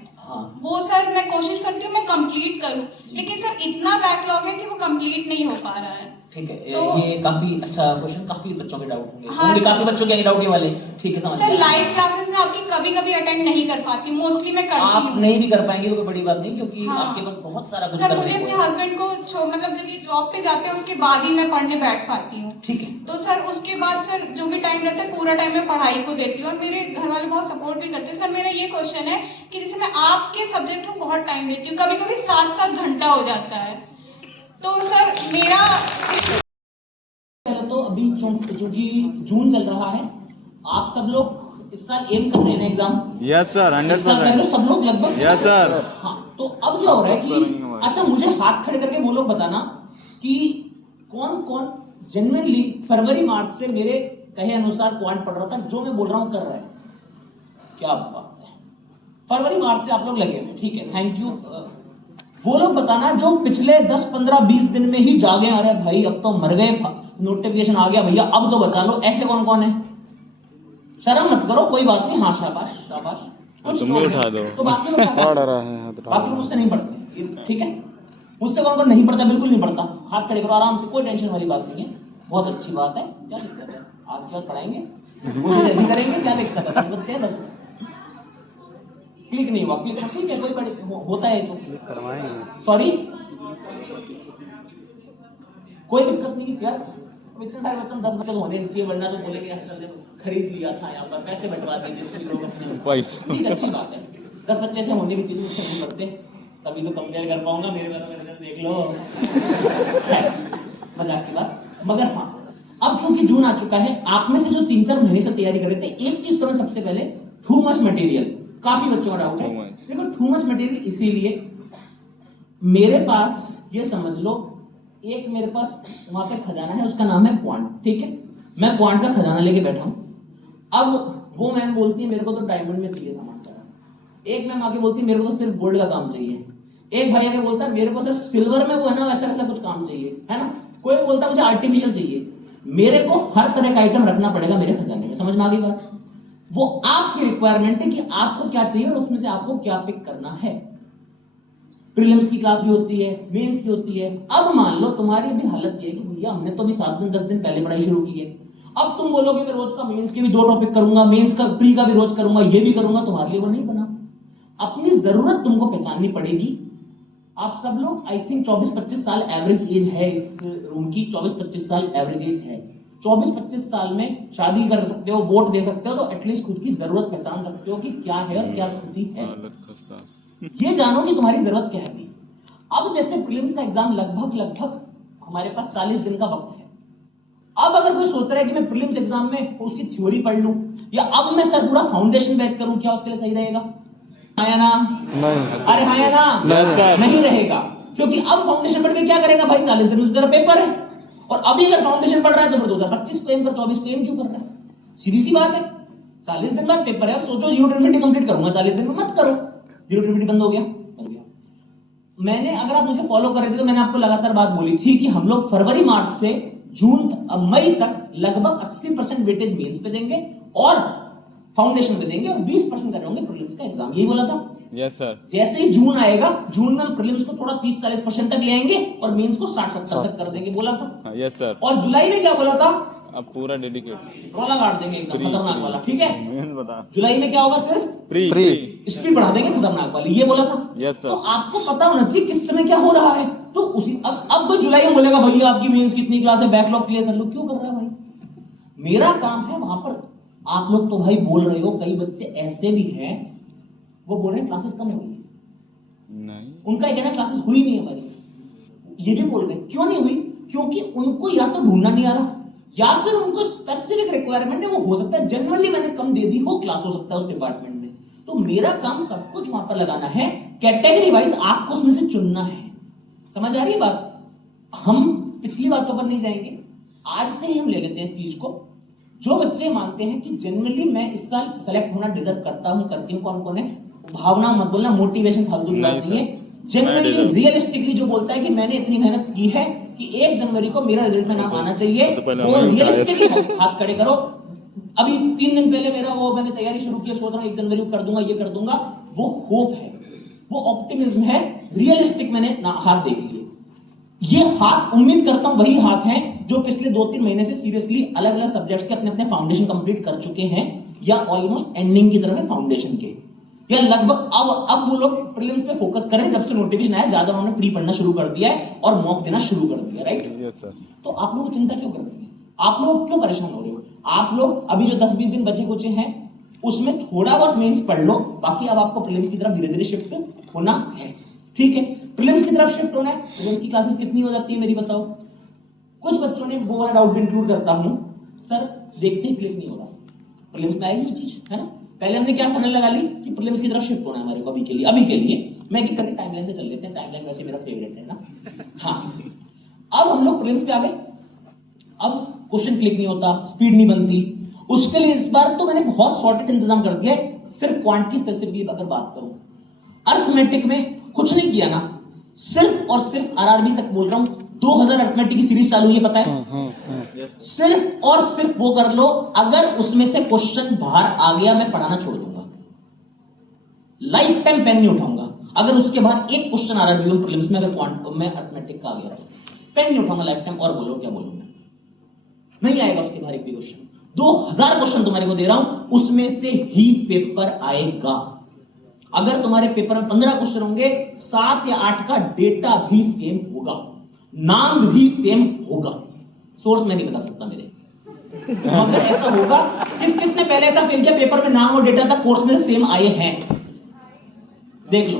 वो सर मैं कोशिश करती हूँ मैं कंप्लीट करूँ, लेकिन सर इतना बैकलॉग है कि वो कंप्लीट नहीं हो पा रहा है। ठीक है। तो ये काफी अच्छा क्वेश्चन, काफी बच्चों के डाउट होंगे। हाँ, काफी बच्चों के डाउट ये वाले। ठीक है, समझ सर गया। लाइव क्लासेस में आपकी कभी कभी अटेंड नहीं कर पाती, मोस्टली मैं करती आप हूँ। नहीं भी कर पाएंगे तो कोई बड़ी बात नहीं, क्योंकि हाँ। आपके पास बहुत सारा कुछ सर करने मुझे को अपने है। हस्बैंड को मतलब जब ये जॉब पे जाते हैं उसके बाद ही मैं पढ़ने बैठ पाती हूँ। ठीक है। तो सर उसके बाद सर जो भी टाइम रहता है पूरा टाइम मैं पढ़ाई को देती हूँ, और मेरे घर वाले बहुत सपोर्ट भी करते हैं। सर मेरा ये क्वेश्चन है कि जैसे मैं आपके सब्जेक्ट को बहुत टाइम देती हूँ, कभी कभी 7-7 घंटा हो जाता है, तो सर मेरा पहले तो अभी चूंकि जून चल रहा है, आप सब लोग इस साल एम कर रहे हैं एग्जाम? Yes sir, 100%। सब लोग लगभग? Yes sir. हाँ, तो अब क्या हो रहा है कि अच्छा मुझे हाथ खड़े करके वो लोग बताना कि कौन कौन जेन्युइनली फरवरी मार्च से मेरे कहे अनुसार क्वांट पढ़ रहा था, जो मैं बोल रहा हूँ कर रहा है। क्या बात है, फरवरी मार्च से आप लोग लगे हुए। ठीक है, थैंक यू। वो लोग बताना जो पिछले 10, 15, 20 दिन में ही जागे, अरे भाई अब तो मर गए, नोटिफिकेशन आ गया भैया अब तो बचा लो, ऐसे कौन कौन है? शर्म मत करो, कोई बात नहीं। हाँ शाबाश शाबाश। तुम भी उठा दो। तो बाकी लोग पढ़ रहा है बाकी लोग मुझसे नहीं पढ़ते। ठीक है, मुझसे कौन कौन नहीं पढ़ता? बिल्कुल नहीं पढ़ता, हाथ खड़े करो आराम से, कोई टेंशन वाली बात नहीं है। बहुत अच्छी बात है, क्या दिक्कत है? आज के बाद पढ़ाएंगे, कोशिश ऐसी करेंगे, क्या दिक्कत है? 10 बच्चे हैं, 10 क्लिक नहीं हुआ, क्लिक ठीक है, कोई होता है तो करवाएंगे। सॉरी, कोई दिक्कत नहीं यार, इतने सारे बच्चों में 10 बच्चे तो होने नहीं चाहिए, वरना तो बोलेंगे यार चल खरीद लिया था यहाँ पर, पैसे बटवा दिए जिसके लिए लोग अपने। ठीक, अच्छी बात है, 10 बच्चे से होने भी चाहिए, मुझसे नहीं पढ़ते, तभी तो कंपेयर कर पाऊंगा। मेरे रिजल्ट देख लो। मजाक की बात, मगर हाँ अब चूंकि जून आ चुका है, आप में से जो 3-4 महीने से तैयारी कर रहे थे, एक चीज तो मैं सबसे पहले, टू मच मटेरियल, काफी बच्चों का डाउट है। Too much. देखो टू मच मटेरियल इसीलिए मेरे पास ये समझ लो एक मेरे पास वहां पे खजाना है, उसका नाम है क्वांट, ठीक है। मैं क्वांट का खजाना लेके बैठा हूं। अब वो मैम बोलती है मेरे को तो डायमंड में चाहिए सामान सारा, एक मैम आके बोलती है मेरे को तो सिर्फ गोल्ड का काम चाहिए, एक भाई आके बोलता है मेरे को सिर्फ सिल्वर में वो है ना वैसा वैसा कुछ काम चाहिए, है ना। कोई बोलता है मुझे आर्टिफिशियल चाहिए। मेरे को हर तरह का आइटम रखना पड़ेगा मेरे खजाने में, समझ में आ गई बात। वो आपकी रिक्वायरमेंट है कि आपको क्या चाहिए और उसमें से आपको क्या पिक करना है। प्रीलिम्स की क्लास भी होती है, मेंस की होती है। अब मान लो तुम्हारी भी हालत ये है कि भैया हमने तो अभी 7 दिन 10 दिन पहले पढ़ाई शुरू की है, अब तुम बोलोगे मैं रोज का मेंस के भी 2 टॉपिक करूंगा, मेंस का प्री का भी रोज करूंगा, ये भी करूंगा, तुम्हारे लिए वो नहीं बना। अपनी जरूरत तुमको पहचाननी पड़ेगी। आप सब लोग आई थिंक 24-25 साल एवरेज एज है इस रूम की, 24-25 साल एवरेज एज है। 24-25 साल में शादी कर सकते हो, वोट दे सकते हो, तो एटलीस्ट खुद की जरूरत पहचान सकते हो कि क्या है और क्या स्थिति है। हालत खस्ता। ये जानो कि तुम्हारी जरूरत क्या है। अब जैसे प्रीलिम्स का एग्जाम लगभग हमारे पास 40 दिन का वक्त है। अब अगर कोई सोच रहा है कि मैं प्रीलिम्स एग्जाम में उसकी थ्योरी पढ़ लूं या अब मैं सर पूरा फाउंडेशन बैच करूं, क्या उसके लिए सही रहेगा? हाँ या ना? अरे हाँ या ना? नहीं रहेगा, क्योंकि अब फाउंडेशन पढ़ के क्या करेगा भाई? 40 दिन में तेरा पेपर है, और अभी अगर फाउंडेशन पढ़ रहा है तो फिर 2025 को एम कर, 24 को एम क्यों कर रहा है? सीधी सी बात है। 40 दिन बाद पेपर है, सोचो 0 to infinity कंप्लीट करूंगा 40 दिन में, मत करो। 0 to infinity बंद हो गया, बन गया। मैंने, अगर आप मुझे फॉलो कर रहे थे तो मैंने आपको लगातार बात बोली थी कि हम लोग फरवरी मार्च से मई तक लगभग 80% वेटेज मेंस पे देंगे और फाउंडेशन पे देंगे और 20% कर रहे होंगे प्रीलिम्स का एग्जाम, यही बोला था। Yes sir. जैसे ही जून आएगा, जून में हम प्रीलिम्स को थोड़ा 30-40% तक ले आएंगे और मेंस को 60-70 तक कर देंगे, बोला था। Yes sir. और जुलाई में क्या बोला था? अब पूरा डेडिकेट रोला काट देंगे एकदम खतरनाक वाला, ठीक है। मेन बता। जुलाई में क्या होगा? सिर्फ प्री स्पीड बढ़ा देंगे खतरनाक वाली, ये बोला था। Yes sir. तो आपको पता होना चाहिए किस समय क्या हो रहा है। तो उसी अब कोई जुलाई में बोलेगा भैया आपकी मेंस कितनी क्लास है, बैकलॉग क्लियर कर लो, क्यों कर रहा है भाई? मेरा काम है वहां पर। आप लोग तो भाई बोल रहे हो, कई बच्चे ऐसे भी हैं वो बोल रहे हैं क्लासेस कम हो गई, नहीं उनका कहना क्लासेस हुई नहीं हमारी, ये भी बोल रहे हैं। क्यों नहीं हुई? क्योंकि उनको या तो ढूंढना नहीं आ रहा या फिर उनको स्पेसिफिक रिक्वायरमेंट है। वो हो सकता है जनरली मैंने कम दे दी हो क्लास, हो सकता है उस डिपार्टमेंट में। तो मेरा काम सब कुछ वहां पर लगाना है, कैटेगरी वाइज आपको उसमें से चुनना है। समझ आ रही है बात? हम पिछली बातों पर नहीं जाएंगे, आज से ही हम ले लेते हैं इस चीज को। जो बच्चे मानते हैं कि जनरली मैं इस साल सेलेक्ट होना डिजर्व करता हूं, करती हूं, कौन कौन है? भावना मत बोलना, मोटिवेशन फालतू की बात नहीं है। जनरली रियलिस्टिकली जो बोलता है कि मैंने इतनी मेहनत की है कि 1 जनवरी को मेरा रिजल्ट में नाम आना चाहिए, वो रियलिस्टिकली हाथ खड़े करो। अभी 3 दिन पहले मेरा वो मैंने तैयारी शुरू की, सोच रहा हूं 1 जनवरी को कर दूंगा, ये कर दूंगा। वो होप है, वो ऑप्टिमिज्म है, रियलिस्टिक मैंने हाथ देख लिए। ये हाथ उम्मीद करता हूं वही हाथ हैं जो पिछले 2-3 महीने से सीरियसली अलग अलग सब्जेक्ट्स के अपने अपने फाउंडेशन कंप्लीट कर चुके हैं या ऑलमोस्ट एंडिंग की तरफ है फाउंडेशन के, या लगभग अब वो लोग प्रीलिम्स पे फोकस करें। जब से नोटिफिकेशन आया ज्यादा उन्होंने प्री पढ़ना शुरू कर दिया है और मॉक देना शुरू कर दिया, राइट? Yes sir. तो आप लोग चिंता क्यों कर रहे हैं? आप लोग क्यों परेशान हो रहे हो? आप लोग अभी जो 10-20 दिन बचे कुचे हैं उसमें थोड़ा बहुत मेंस पढ़ लो, बाकी अब आपको प्रीलिम्स की तरफ धीरे धीरे शिफ्ट होना है, ठीक है? प्रीलिम्स की तरफ शिफ्ट होना है। प्रीलिम्स की क्लासेस कितनी हो जाती है मेरी बताओ? कुछ बच्चों ने वो वाला डाउट इंक्लूड करता हूं, सर देखते ही क्लिक नहीं हो रहा, प्रीलिम्स में आएगी वो चीज, है ना? पहले हमने क्या फाइनल लगा ली कि प्रीलिम्स की तरफ शिफ्ट होना है हमारे को अभी के लिए मैं कि करके टाइमलाइन से चल लेते हैं, टाइमलाइन वैसे मेरा फेवरेट है ना। हाँ, अब हम लोग प्रीलिम्स पे आ गए। अब क्वेश्चन क्लिक नहीं होता, स्पीड नहीं बनती, उसके लिए इस बार तो मैंने बहुत सॉर्टेड इंतजाम कर दिया है। सिर्फ क्वांट की स्पेसिफिकली अगर बात करूं, अर्थमेटिक में कुछ नहीं किया ना, सिर्फ और सिर्फ आरआरबी तक बोल रहा हूं। 2000 अर्थमेटिक की सीरीज चालू है, पता है? सिर्फ और सिर्फ वो कर लो, अगर उसमें से क्वेश्चन बाहर आ गया मैं पढ़ाना छोड़ दूंगा, लाइफ टाइम पेन नहीं उठाऊंगा। अगर उसके बाद एक क्वेश्चन आरआरबी में प्रीलिम्स में अगर क्वांट में अर्थमेटिक का आ गया तो पेन नहीं उठाऊंगा लाइफ टाइम। और बोलो क्या बोलूं मैं, नहीं आएगा उसके बाहर एक भी क्वेश्चन। 2000 क्वेश्चन तुम्हारे को दे रहा हूं, उसमें से ही पेपर आएगा। अगर तुम्हारे पेपर में 15 क्वेश्चन होंगे, 7 या 8 का डेटा भी सेम होगा, नाम भी सेम होगा। सोर्स मैं नहीं बता सकता मेरे, अगर ऐसा होगा, किसने पहले ऐसा फेल किया पेपर में नाम और डेटा था कोर्स में सेम आए हैं? देख लो,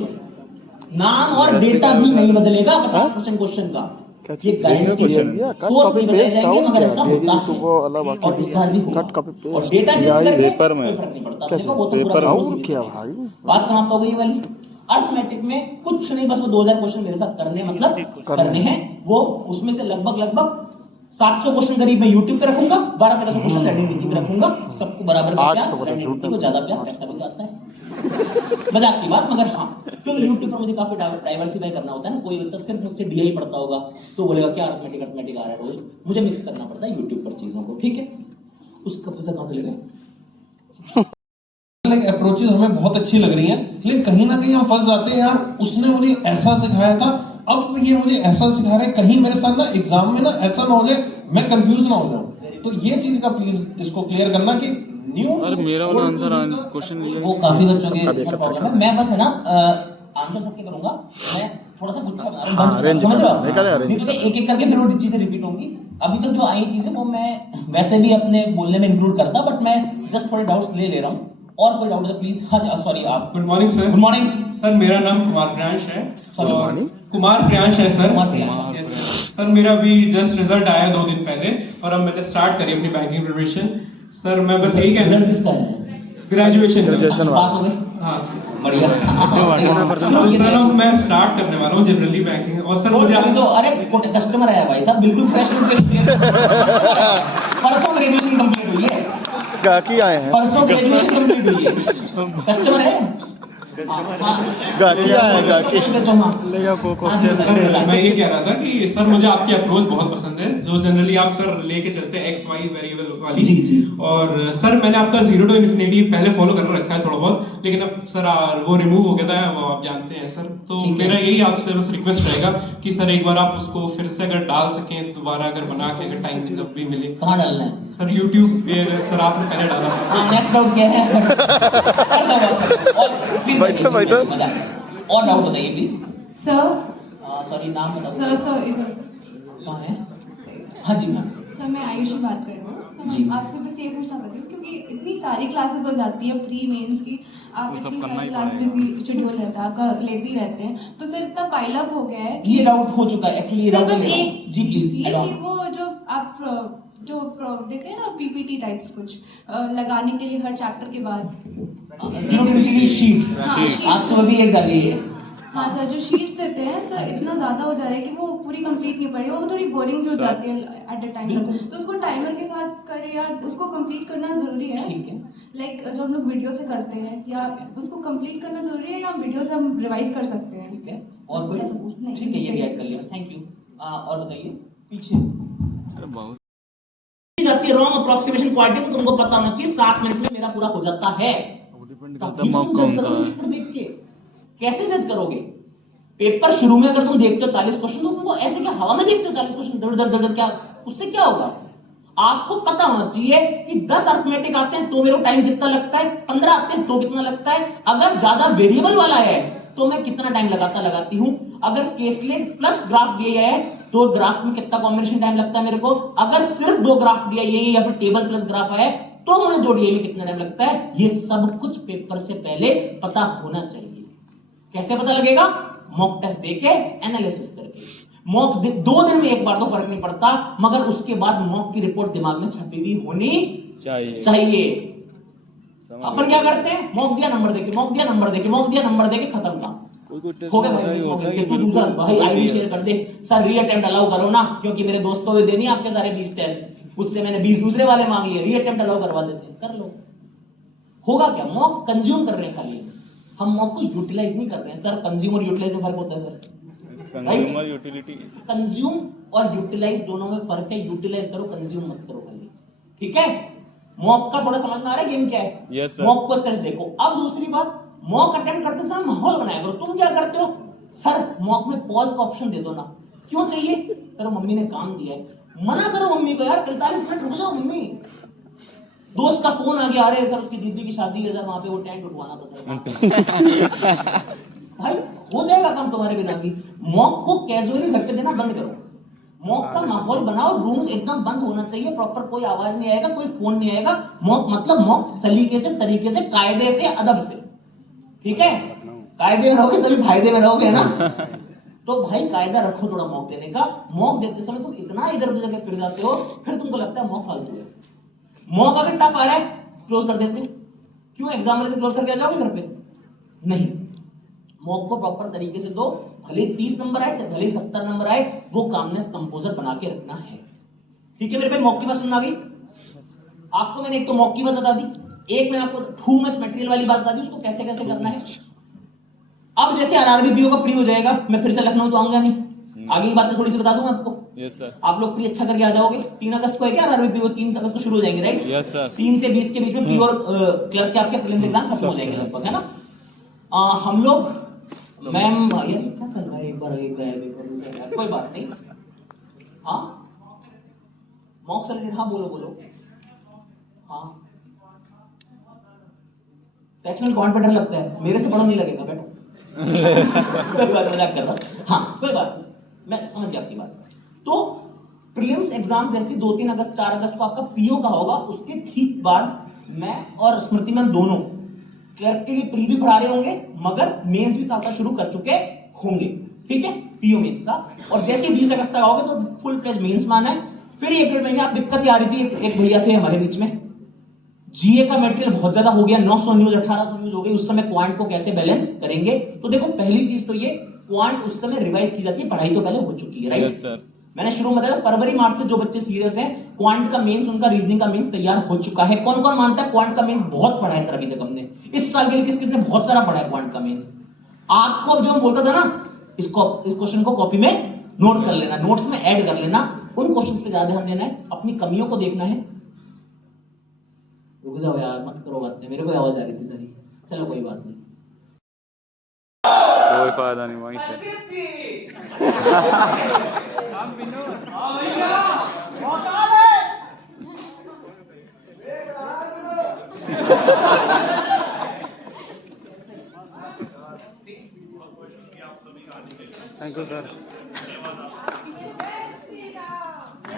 नाम और डेटा भी नहीं बदलेगा 50% क्वेश्चन का, क्या ये चीज गारंटी क्वेश्चन है। दिया कट सोर्स कॉपी नहीं बताए पेस्ट जाएंगे आउट मगर क्या ऐसा भेजी होता तो है वो अलग और बाकी विस्तार भी होगा। कट कॉपी और पेस्ट डेटा चेंज करके पेपर में कोई फर्क नहीं पड़ता। क्या देखो चीज वो तो पेपर पूरा आउट क्या भाई बात समाप्त हो गई ये वाली। अर्थमेटिक में कुछ नहीं, बस वो 2000 क्वेश्चन मेरे साथ करने हैं, मतलब करने हैं वो। उसमें से लगभग 700 क्वेश्चन करीब मैं YouTube पे रखूंगा, 1200-1300 क्वेश्चन लर्निंग नीति पे रखूंगा। सबको बराबर का प्यार, लर्निंग नीति को ज्यादा प्यार, पैसा भी जाता है। मजाक की बात, मगर हाँ, क्योंकि YouTube पर मुझे काफी डाइवर्सिफाई करना होता है ना। कोई बच्चा सिर्फ मुझसे DI पढ़ता होगा तो बोलेगा क्या अर्थमेटिक आ रहा है रोज, मुझे मिक्स करना पड़ता है YouTube पर चीजों को, ठीक है। उसका पता कहां चले गए। अप्रोचेस हमें बहुत अच्छी लग रही हैं, लेकिन कहीं ना कहीं हम फंस जाते हैं यार, उसने मुझे ऐसा सिखाया था, अब ये मुझे ऐसा सिखा रहे हैं, कहीं मेरे साथ ना एग्जाम में ना ऐसा ना हो जाए मैं कंफ्यूज ना हो जाऊं। तो ये चीज का प्लीज इसको क्लियर करना कि न्यू अरे मेरा वाला आंसर क्वेश्चन ये वो काफी बच्चों के प्रॉब्लम है। मैं बस है ना आंसर सबके करूंगा, मैं थोड़ा सा गुच्छा बना रहा हूं, अरेंज समझ रहे हो? नहीं करे अरेंज नहीं तो एक एक करके फिर वो चीजें रिपीट होंगी। अभी तक जो आई चीजें वो मैं वैसे भी अपने बोलने में इंक्लूड करता, बट मैं जस्ट थोड़े डाउट्स ले रहा हूँ। और कोई डाउट है प्लीज? हाँ सॉरी आप। Good morning sir. Good morning sir, मेरा नाम कुमार प्रियांश है। Sorry, और कुमार प्रियांश है sir. Kumar Priyansh. Yes, sir. Sir मेरा अभी जस्ट रिजल्ट आया 2 दिन पहले और अब मैंने स्टार्ट करी अपनी बैंकिंग प्रिपरेशन। सर मैं बस यही कहना रिजल्ट किसका है? ग्रेजुएशन ग्रेजुएशन पास हो गए? हाँ सर। बढ़िया। सर अब मैं स्टार्ट करने वाला हूँ जनरली बैंकिंग। और सर मुझे तो अरे कस्टमर आया भाई साहब, बिल्कुल फ्रेश परसों ग्रेजुएशन कंप्लीट हुई है, गाकी आए हैं परसों ग्रेजुएशन कंप्लीट हुई है। कस्टमर है गाकी आए हैं गाकी सर मैं ये कह रहा था कि सर मुझे आपकी अप्रोच बहुत पसंद है, जो जनरली आप सर लेके चलते हैं एक्स वाई वेरिएबल वाली। जी जी। और सर मैंने आपका 0 to infinity पहले फॉलो कर रखा है थोड़ा बहुत, लेकिन अब सर वो रिमूव हो गया था, वो आप जानते हैं सर। तो मेरा यही आपसे बस रिक्वेस्ट रहेगा कि सर एक बार आप उसको फिर से अगर डाल सकें दोबारा, अगर बना के अगर टाइम जब भी मिले। कहाँ डालना है सर YouTube पे अगर सर आपने पहले डाला था। नेक्स्ट डाउट क्या है? बैठो बैठो। और डाउट बताइए प्लीज सर सॉरी नाम बताओ सर इधर कहाँ है? हाँ जी मैम। सर मैं आयुषी बात कर रही हूँ। जी। सर आपसे बस ये पूछना चाहती हूँ क्योंकि इतनी सारी क्लासेस हो जाती है प्री मेंस की, आप इतनी सारी क्लासेस भी शेड्यूल रहता है आपका, लेते ही रहते हैं, तो सर इतना पाइल अप हो गया है ये डाउट हो चुका है एक्चुअली। सर बस एक जी प्लीज ये कि वो जो आप जो देते हैं ना PPT टाइप्स कुछ लगाने के लिए हर चैप्टर के बाद शीट हाँ, आज सुबह भी एक डाली है। हाँ सर, जो शीट्स देते हैं सर इतना ज़्यादा हो जा रहा है कि वो पूरी कंप्लीट नहीं पड़ी, वो थोड़ी बोरिंग भी हो जाती है एट द टाइम तक, तो उसको टाइमर के साथ करें या उसको कंप्लीट करना ज़रूरी है। ठीक है। लाइक जो हम लोग वीडियो से करते हैं या उसको कंप्लीट करना ज़रूरी है या वीडियो से हम रिवाइज कर सकते हैं? ठीक है। और कोई? नहीं, ठीक है, ये भी ऐड कर लिया, थैंक यू। और बताइए पीछे बहुत जाती है रॉन्ग अप्रोक्सीमेशन क्वालिटी, तो तुमको पता होना चाहिए 7 मिनट में मेरा पूरा हो जाता है। डिपेंड करता है मार्क कौन सा है। देख के कैसे जज करोगे? पेपर शुरू में अगर तुम देखते हो 40 क्वेश्चन, तो तुमको ऐसे क्या हवा में देखते हो 40 क्वेश्चन दर दर दर, क्या उससे क्या होगा? आपको पता होना चाहिए कि 10 अर्थमेटिक आते हैं तो मेरे को टाइम कितना लगता है, 15 आते हैं तो कितना लगता है, अगर ज्यादा वेरिएबल वाला है तो मैं कितना टाइम लगाती हूँ, अगर केसलेट प्लस ग्राफ दिया है तो ग्राफ में कितना कॉम्बिनेशन टाइम लगता है मेरे को, अगर सिर्फ 2 ग्राफ दिया है या फिर टेबल प्लस ग्राफ है तो मुझे 2 DI में कितना टाइम लगता है। ये सब कुछ पेपर से पहले पता होना चाहिए। कैसे पता लगेगा? मॉक टेस्ट देके, एनालिसिस करके। मॉक 2 दिन में एक बार तो फर्क नहीं पड़ता, मगर उसके बाद मॉक की रिपोर्ट दिमाग में छपी हुई होनी चाहिए। अपन क्या करते हैं? मॉक दिया नंबर देके, मॉक दिया नंबर देके, मॉक दिया नंबर देके, खत्म काम। हो गया भाई, आईडी शेयर कर दे सर, रीअटेम्प्ट अलाउ करो ना, क्योंकि मेरे दोस्तों को देनी आपके सारे 20 टेस्ट, उससे मैंने 20 दूसरे वाले मांग लिए, रीअटेम्प्ट अलाउ करवा देते हैं, कर लो। होगा क्या? मॉक कंज्यूम कर रहे हैं खाली, हम मॉक को यूटिलाइज नहीं कर रहे हैं। सर कंज्यूम और यूटिलाइज में फर्क होता है सर। कंज्यूमर यूटिलिटी, कंज्यूम और यूटिलाइज दोनों में फर्क है। यूटिलाइज करो, कंज्यूम मत करो खाली, ठीक है? मॉक का थोड़ा समझ में आ रहा है गेम क्या है? yes, मॉक को स्टेज देखो। अब दूसरी बात, मॉक अटेम्प्ट करते समय माहौल बनाया करो। तुम क्या करते हो? सर मॉक में पॉज का ऑप्शन दे दो ना। क्यों चाहिए? सर मम्मी ने काम दिया है। मना करो मम्मी को, यार 45 मिनट रुक जाओ मम्मी। दोस्त का फोन आ गया, अरे सर उसकी दीदी की शादी है सर, वहां पे वो टेंट उठवाना था भाई, हो जाएगा काम तुम्हारे बिना भी। मॉक को कैजुअली घर पे देना बंद करो। मॉक का माहौल बनाओ, रूम एकदम बंद होना चाहिए, प्रॉपर कोई आवाज नहीं आएगा, कोई फोन नहीं आएगा। मॉक मतलब मॉक सलीके से, तरीके से, कायदे से, अदब से, ठीक है? कायदे में रहोगे तभी फायदे में रहोगे ना। तो भाई कायदा रखो थोड़ा मॉक देने का। मॉक देते समय तुम इतना इधर उधर जगह फिर जाते हो, फिर तुमको लगता है मॉक फालतू है। मॉक अगर टफ आ रहा है क्लोज कर देते, क्यों एग्जाम वाले दिन क्लोज करके आ जाओगे घर पे? नहीं, मॉक को प्रॉपर तरीके से दो, भले 30 नंबर आए चाहे भले 70 नंबर आए, वो कामनेस कंपोजर बना के रखना है। ठीक है मेरे भाई, मॉक की बात समझ आ गई आपको? मैंने एक तो मॉक की बात बता दी, एक मैंने आपको टू मच मटेरियल वाली बात बता दी, उसको कैसे कैसे करना है। अब जैसे आरआरबी का प्री हो जाएगा, मैं फिर से लखनऊ तो आऊंगा नहीं, आगे की बातें थोड़ी सी बता दूं आपको। Yes sir. आप लोग प्री अच्छा करके आ जाओगे। 3 अगस्त को है क्या आरआरबी? वो 3 अगस्त को शुरू हो जाएंगे, राइट? Yes sir. 3 से 20 के बीच में प्री और क्लर्क के आपके प्रीलिम्स एग्जाम खत्म हो जाएंगे लगभग, है ना? हम लोग मैम यार क्या चल रहा है, एक बार एक गायब एक बार दूसरा गायब, कोई बात नहीं। हाँ मॉक सेलेक्टेड, हाँ बोलो बोलो। हाँ सेक्शनल कौन पे डर लगता है? मेरे से बड़ा नहीं लगेगा, बैठो। कोई बात, मजाक कर रहा हूं। हाँ कोई बात नहीं, मैं समझ गया आपकी बात। तो प्रीलिम्स एग्जाम जैसे 2-3 अगस्त 4 अगस्त को आपका पीओ का होगा, उसके ठीक बाद मैं और स्मृति मैम दोनों क्लर्क के लिए प्री भी पढ़ा रहे होंगे, मगर मेंस भी साथ साथ शुरू कर चुके होंगे। ठीक है, पीओ मेंस का। और जैसे 20 अगस्त तक आओगे तो फुल फ्लेज मेंस माना है। फिर 1-1.5 महीने आप दिक्कत ही आ रही थी, एक भैया थे हमारे बीच में, जीए का मटेरियल बहुत ज्यादा हो गया, 900 न्यूज 1800 न्यूज हो गई, उस समय क्वांट को कैसे बैलेंस करेंगे? तो देखो पहली चीज तो ये क्वांट उस समय रिवाइज की जाती है, पढ़ाई तो पहले हो चुकी है, राइट? Yes sir. मैंने शुरू में बताया फरवरी मार्च से जो बच्चे सीरियस हैं, क्वांट का मेंस, उनका रीजनिंग का मेंस तैयार हो चुका है। कौन कौन मानता है क्वांट का मेंस बहुत पढ़ा है सर अभी तक हमने? इस साल के लिए किस किसने बहुत सारा पढ़ा है क्वांट का मेंस? आपको अब जो मैं बोलता था ना, इस क्वेश्चन को कॉपी में नोट कर लेना, नोट्स में ऐड कर लेना, उन क्वेश्चंस पे ज्यादा ध्यान देना है, अपनी कमियों को देखना है। रुक जाओ यार, मत करो बात नहीं, मेरे को आवाज आ रही थी सारी। चलो कोई बात नहीं, कोई फायदा नहीं वहीं से। Thank you sir.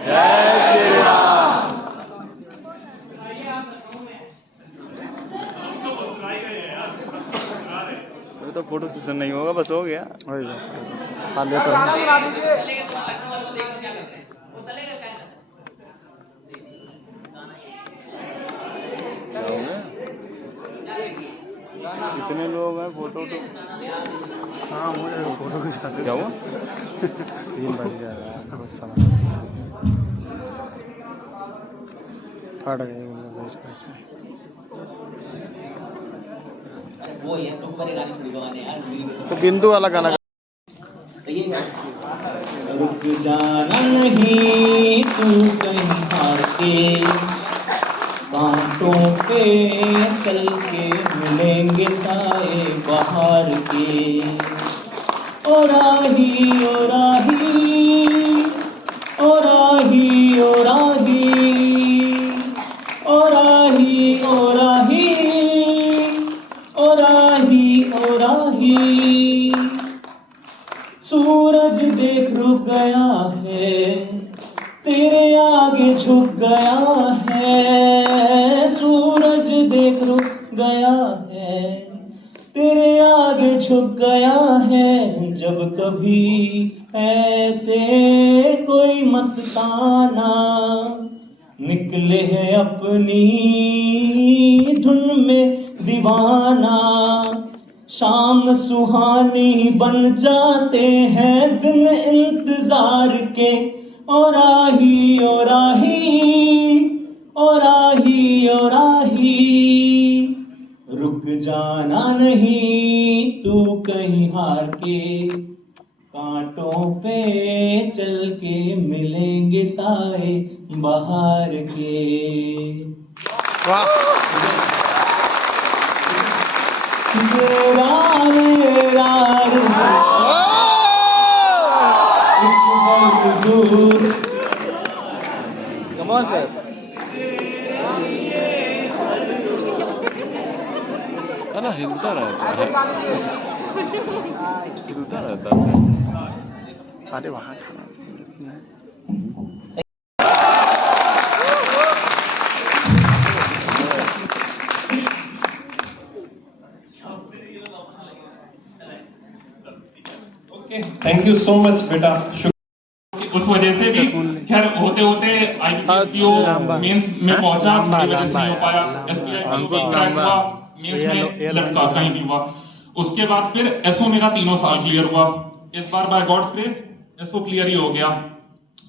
जय श्री राम। तो फोटो सेशन नहीं होगा, बस हो गया। कितने लोग हैं? फोटो तो शाम हो जाएगा, फोटो खिंचाते। क्या हुआ? 3 बज गया यार, बहुत सारा फट गए। वो ये तो बड़े गाने थोड़ी गवाने यार, तो बिंदु वाला गाना रुक जाना नहीं तू कहीं हार के, कांटों पे चल के मिलेंगे साए बाहर के। ओ राही ओ राही ओ राही ओ राही ओ राही ओ राही ओ राही ओ राही। सूरज देख रुक गया है, तेरे आगे झुक गया है। सूरज देख रुक गया है, तेरे आगे झुक गया है। जब कभी ऐसे कोई मस्ताना निकले है अपनी धुन में दीवाना, शाम सुहानी बन जाते हैं दिन इंतजार के। ओ राही ओ राही ओ राही ओ राही, रुक जाना नहीं तू कहीं हार के, कांटों पे चल के मिलेंगे साए बाहर के। मेरा मेरा दूर। Come on, sir. साला हिलता रहता है, हिलता रहता है। अरे वहाँ okay thank you so much बेटा। उस वजह से भी खैर होते होते आईपीपीओ मेंस में पहुंचा, की वजह से नहीं हो पाया। एसबीआई का क्रैक हुआ, मेंस में लटका कहीं नहीं हुआ। उसके बाद फिर एसओ मेरा 3 साल क्लियर हुआ। इस बार by God's grace SO clear ही हो गया।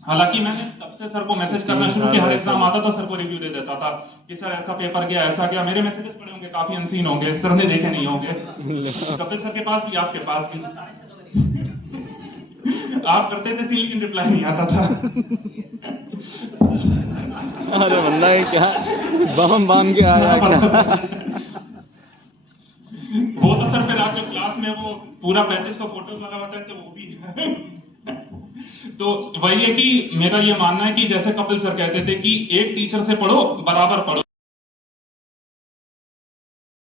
हालांकि मैंने तब से सर को मैसेज करना शुरू किया, हर एग्जाम आता था सर को रिव्यू दे देता था कि सर ऐसा पेपर गया, ऐसा गया। मेरे मैसेजेस पड़े होंगे, काफी अनसीन होंगे, सर ने देखे नहीं होंगे। कपिल सर के पास भी, आपके पास भी। आप करते थे सील, लेकिन रिप्लाई नहीं आता था। अरे बंदा है क्या बम बांध के आया क्या? वो तो सर फिर आप जब क्लास में वो पूरा 3500 फोटोज वाला होता है तो वो भी तो वही है कि मेरा ये मानना है कि जैसे कपिल सर कहते थे कि एक टीचर से पढ़ो बराबर पढ़ो।